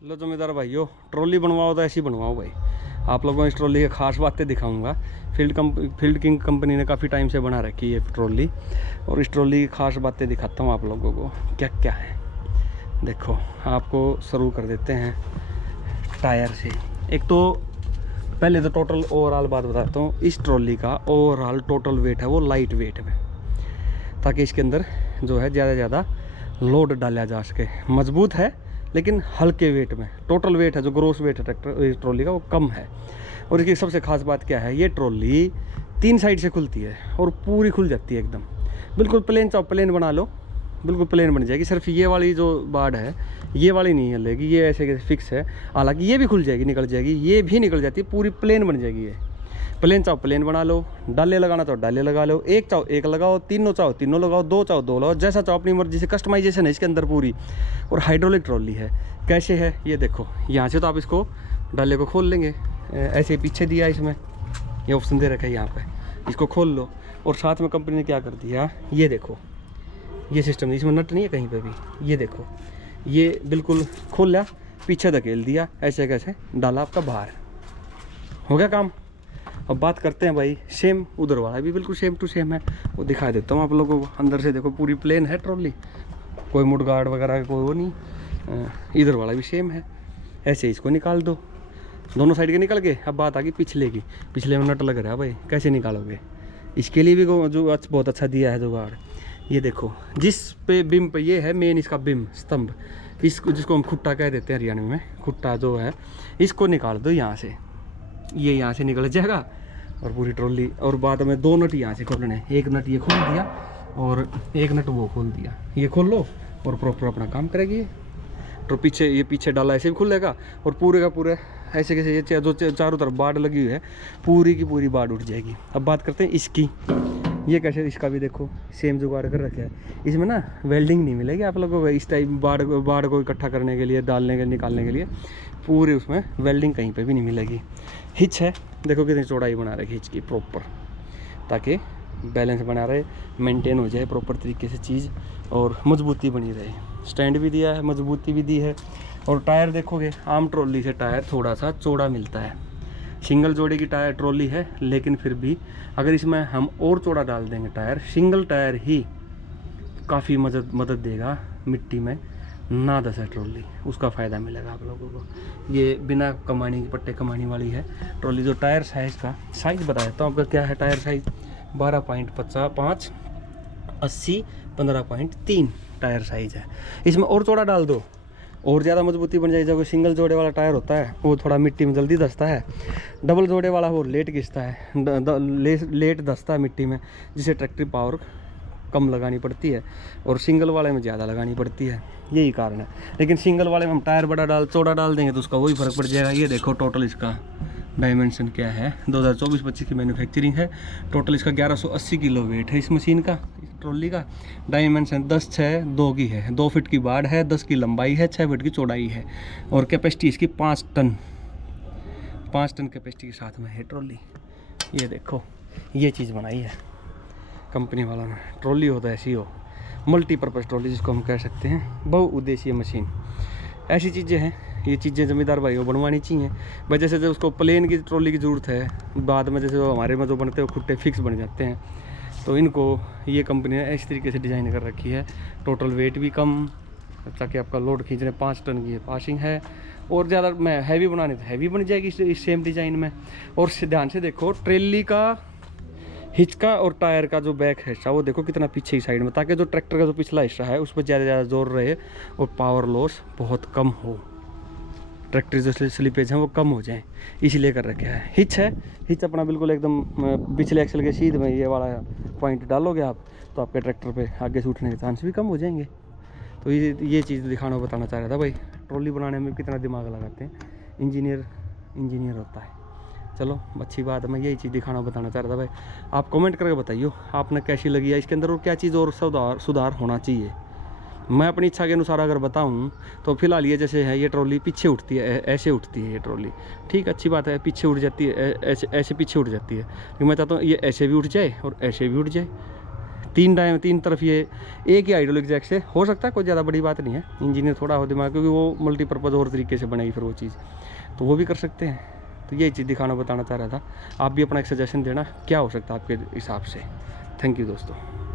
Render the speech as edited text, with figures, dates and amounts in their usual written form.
लो जमींदार भाइयों, ट्रॉली बनवाओ तो ऐसी बनवाओ भाई। आप लोगों को इस ट्रॉली की खास बातें दिखाऊंगा। फील्ड किंग कंपनी ने काफ़ी टाइम से बना रखी है ट्रॉली, और इस ट्रॉली की खास बातें दिखाता हूँ आप लोगों को क्या क्या है। देखो, आपको शुरू कर देते हैं टायर से। एक तो पहले तो टोटल ओवरऑल बात बताता हूँ। इस ट्रॉली का ओवरऑल टोटल वेट है वो लाइट वेट है, ताकि इसके अंदर जो है ज़्यादा से ज़्यादा लोड डाला जा सके। मजबूत है लेकिन हल्के वेट में। टोटल वेट है जो ग्रोस वेट है ट्रैक्टर ट्रॉली का वो कम है। और इसकी सबसे खास बात क्या है, ये ट्रॉली 3 साइड से खुलती है और पूरी खुल जाती है एकदम। बिल्कुल प्लेन, चाहो प्लेन बना लो, बिल्कुल प्लेन बन जाएगी। सिर्फ ये वाली जो बाड़ है ये वाली नहीं हिलेगी, ये ऐसे फिक्स है। हालांकि ये भी खुल जाएगी, निकल जाएगी, ये भी निकल जाती है, पूरी प्लेन बन जाएगी। ये प्लेन चाहो प्लेन बना लो, डाले लगाना चाहो डाले लगा लो, एक चाहो एक लगाओ, तीनों चाहो तीनों लगाओ, दो चाहो दो लगाओ, जैसा चाहो अपनी मर्जी से। कस्टमाइजेशन है इसके अंदर पूरी। और हाइड्रोलिक ट्रॉली है। कैसे है ये देखो, यहाँ से तो आप इसको डाले को खोल लेंगे, ऐसे पीछे दिया इसमें, ये ऑप्शन दे रखा है यहाँ पे, इसको खोल लो। और साथ में कंपनी ने क्या कर दिया, ये देखो, ये सिस्टम, इसमें नट नहीं है कहीं पे भी। ये देखो, ये बिल्कुल खोल लिया, पीछे धकेल दिया, ऐसे कैसे डाला आपका बाहर, हो गया काम। अब बात करते हैं भाई, सेम उधर वाला भी बिल्कुल सेम टू सेम है, वो दिखा देता हूँ आप लोगों को। अंदर से देखो पूरी प्लेन है ट्रॉली, कोई मुडगार्ड वगैरह कोई वो नहीं। इधर वाला भी सेम है। ऐसे इसको निकाल दो, दोनों साइड के निकल गए। अब बात आ गई पिछले की। पिछले में नट लग रहा है भाई, कैसे निकालोगे? इसके लिए भी जो बहुत अच्छा दिया है जुगाड़। ये देखो, जिस पे बिम पे ये है मेन इसका बिम स्तंभ, इसको जिसको हम खुट्टा कह देते हैं हरियाणा में, खुट्टा जो है, इसको निकाल दो यहाँ से। ये यहाँ से निकल जाएगा और पूरी ट्रॉली। और बाद में 2 नट यहाँ से खोलने हैं, एक नट ये खोल दिया और एक नट वो खोल दिया। ये खोल लो और प्रॉपर अपना काम करेगी। तो पीछे, ये पीछे डाला ऐसे भी खुलेगा और पूरे का पूरा ऐसे कैसे, ये जो चारों तरफ बाड़ लगी हुई है, पूरी की पूरी बाड़ उठ जाएगी। अब बात करते हैं इसकी। ये कैसे, इसका भी देखो सेम जुगाड़ कर रखा है। इसमें ना वेल्डिंग नहीं मिलेगी आप लोगों को इस टाइप बाड़ को इकट्ठा करने के लिए, डालने के निकालने के लिए। पूरे उसमें वेल्डिंग कहीं पे भी नहीं मिलेगी। हिच है, देखो कितनी चौड़ाई बना रही है हिच की प्रॉपर, ताकि बैलेंस बना रहे, मेंटेन हो जाए प्रॉपर तरीके से चीज़, और मजबूती बनी रहे। स्टैंड भी दिया है, मजबूती भी दी है। और टायर देखोगे, आम ट्रॉली से टायर थोड़ा सा चौड़ा मिलता है। सिंगल जोड़े की टायर ट्रॉली है, लेकिन फिर भी अगर इसमें हम और चौड़ा डाल देंगे टायर, सिंगल टायर ही काफ़ी मदद देगा मिट्टी में ना दस है ट्रॉली, उसका फ़ायदा मिलेगा आप लोगों को। ये बिना कमानी की, पट्टे कमानी वाली है ट्रॉली। जो टायर साइज़ का साइज़ बता देता हूँ आपका क्या है। टायर साइज़ 12.5 80 15.3 टायर साइज़ है। इसमें और चौड़ा डाल दो और ज़्यादा मजबूती बन जाएगी। जब सिंगल जोड़े वाला टायर होता है वो थोड़ा मिट्टी में जल्दी धंसता है, डबल जोड़े वाला वो लेट घिसता है, लेट धंसता है मिट्टी में, जिससे ट्रैक्टर पावर कम लगानी पड़ती है और सिंगल वाले में ज़्यादा लगानी पड़ती है। यही कारण है। लेकिन सिंगल वाले में हम टायर चौड़ा डाल देंगे तो उसका वही फ़र्क पड़ जाएगा। ये देखो टोटल इसका डायमेंशन क्या है, 2024-25 की मैन्युफैक्चरिंग है। टोटल इसका 1180 किलो वेट है इस मशीन का, इस ट्रॉली का। डायमेंशन 10/6/2 की है, 2 फीट की बाड़ है, 10 की लंबाई है, 6 फीट की चौड़ाई है। और कैपेसिटी इसकी 5 टन कैपेसिटी के साथ में है ट्रॉली। ये देखो, ये चीज़ बनाई है कंपनी वालों ने। ट्रॉली हो तो ऐसी हो, मल्टीपर्पज़ ट्रॉली जिसको हम कह सकते हैं, बहुउद्देशीय मशीन। ऐसी चीज़ें हैं, ये चीज़ें ज़मींदार भाइयों बनवानी चाहिए। वजह से जो उसको प्लेन की ट्रॉली की ज़रूरत है, बाद में जैसे हमारे में जो बनते हैं खुट्टे फिक्स बन जाते हैं, तो इनको ये कंपनी ने इस तरीके से डिज़ाइन कर रखी है। टोटल वेट भी कम, ताकि आपका लोड खींचने 5 टन की पासिंग है। और ज़्यादा मैं हैवी बनाने तो हैवी बन जाएगी इस सेम डिज़ाइन में। और ध्यान से देखो, ट्रेली का हिचका और टायर का जो बैक हिस्सा वो देखो कितना पीछे की साइड में, ताकि जो ट्रैक्टर का जो पिछला हिस्सा है उस पर ज़्यादा जोर रहे और पावर लॉस बहुत कम हो, ट्रैक्टर जो स्लिपेज हैं वो कम हो जाए, इसलिए कर रखा है। हिच है, हिच अपना बिल्कुल एकदम पिछले एक्सल के सीध में ये वाला पॉइंट डालोगे आप, तो आपके ट्रैक्टर पे आगे से उठने के चांस भी कम हो जाएंगे। तो ये चीज़ दिखाना बताना चाह रहा था भाई, ट्रॉली बनाने में कितना दिमाग लगाते हैं इंजीनियर होता है। चलो अच्छी बात है, मैं यही चीज़ दिखाना बताना चाह रहा था भाई। आप कमेंट करके बताइए आपने कैसी लगी है इसके अंदर, और क्या चीज़ और सुधार होना चाहिए। मैं अपनी इच्छा के अनुसार अगर बताऊं तो फिलहाल ये जैसे है, ये ट्रॉली पीछे उठती है, ऐसे उठती है ये ट्रॉली, ठीक, अच्छी बात है, पीछे उठ जाती है, ऐसे पीछे उठ जाती है। लेकिन मैं चाहता हूँ ये ऐसे भी उठ जाए और ऐसे भी उठ जाए, तीन तरफ ये एक ही हाइड्रोलिक जैक से हो सकता है, कोई ज़्यादा बड़ी बात नहीं है। इंजीनियर थोड़ा हो दिमाग, क्योंकि वो मल्टीपर्पज़ और तरीके से बनेगी फिर वो चीज़, तो वो भी कर सकते हैं। तो ये चीज़ दिखाना बताना चाह रहा था। आप भी अपना एक सजेशन देना क्या हो सकता है आपके हिसाब से। थैंक यू दोस्तों।